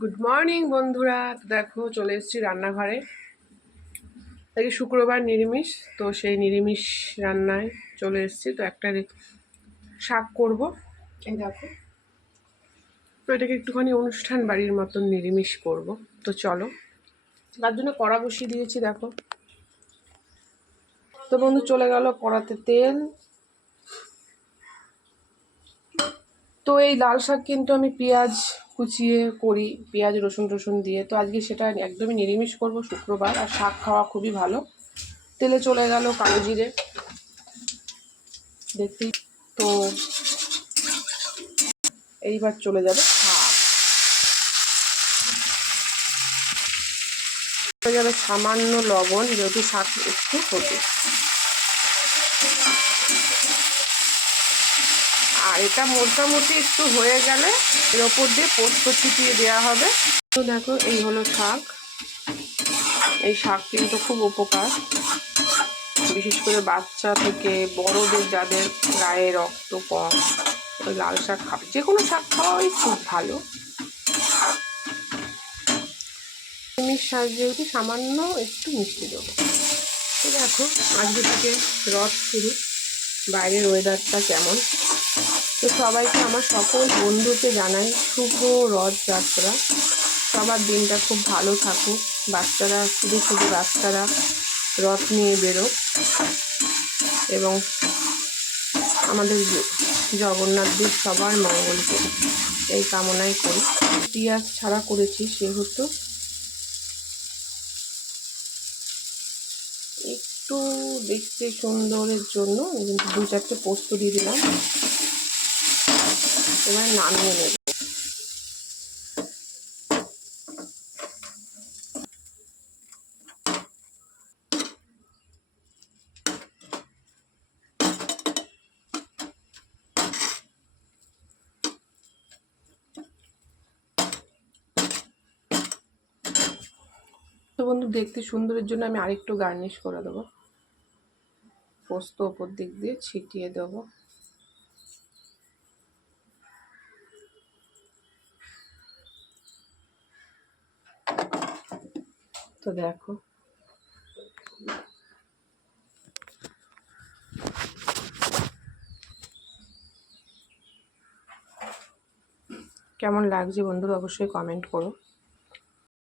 Good morning বন্ধুরা। দেখো চলে এসেছি রান্নাঘরে। আজকে শুক্রবার নিরামিষ, তো সেই নিরামিষ রান্নায় চলে এসেছি। তো একটা শাক করব, এই দেখো। তো এটাকে একটুখানি অনুষ্ঠান বাড়ির মতন নিরামিষ করব। তো চলো, তার জন্য কড়া বসিয়ে দিয়েছি দেখো। তো বন্ধু চলে গেল কড়াতে তেল। তো এই লাল শাক কিন্তু আমি পেঁয়াজ কুচিয়ে করি, পেঁয়াজ রসুন টসুন দিয়ে। তো আজকে সেটা একদমই নিরামিষ করব, শুক্রবার, আর শাক খাওয়া খুবই ভালো। তেলে চলে গেল কালো জিরে, দেখতেই তো। এইবার চলে যাবে শাক, চলে যাবে সামান্য লবণ, যেহেতু শাক একটু ছোটো। আর এটা মোটামুটি একটু হয়ে গেলে এর ওপর দিয়ে পোস্ত ছিটিয়ে দেওয়া হবে। তো দেখো এই হলো শাক। এই শাক কিন্তু খুব উপকার, বিশেষ করে বাচ্চা থেকে বড়দের যাদের গায়ে রক্ত কম, ওই লাল শাক খাবে, যে কোনো শাক খাওয়াই খুব ভালো। নিরামিষ শাক যেহেতু সামান্য একটু মিষ্টি দেবো। তো দেখো আজকে থেকে রথ শুরু, বাইরের ওয়েদারটা কেমন। তো সবাইকে আমার সকল বন্ধুকে জানাই শুভ রথযাত্রা। সবার দিনটা খুব ভালো থাকুক, বাচ্চারা শুধু শুধু বাচ্চারা রথ নিয়ে বেরোক, এবং আমাদের জগন্নাথ দেব সবার মঙ্গল করুক, এই কামনাই করি। পেঁয়াজ ছাড়া করেছি, সেহেতু একটু দেখতে সুন্দরের জন্য কিন্তু 2-4টে পোস্ত দিয়ে দিলাম। এবার নামিয়ে নেব। তো বন্ধু দেখতে সুন্দরের জন্য আমি আরেকটু গার্নিশ করে দেবো, পোস্ত ওপর দিক দিয়ে ছিটিয়ে দেবো। তো দেখো কেমন লাগছে বন্ধুরা, অবশ্যই কমেন্ট করো।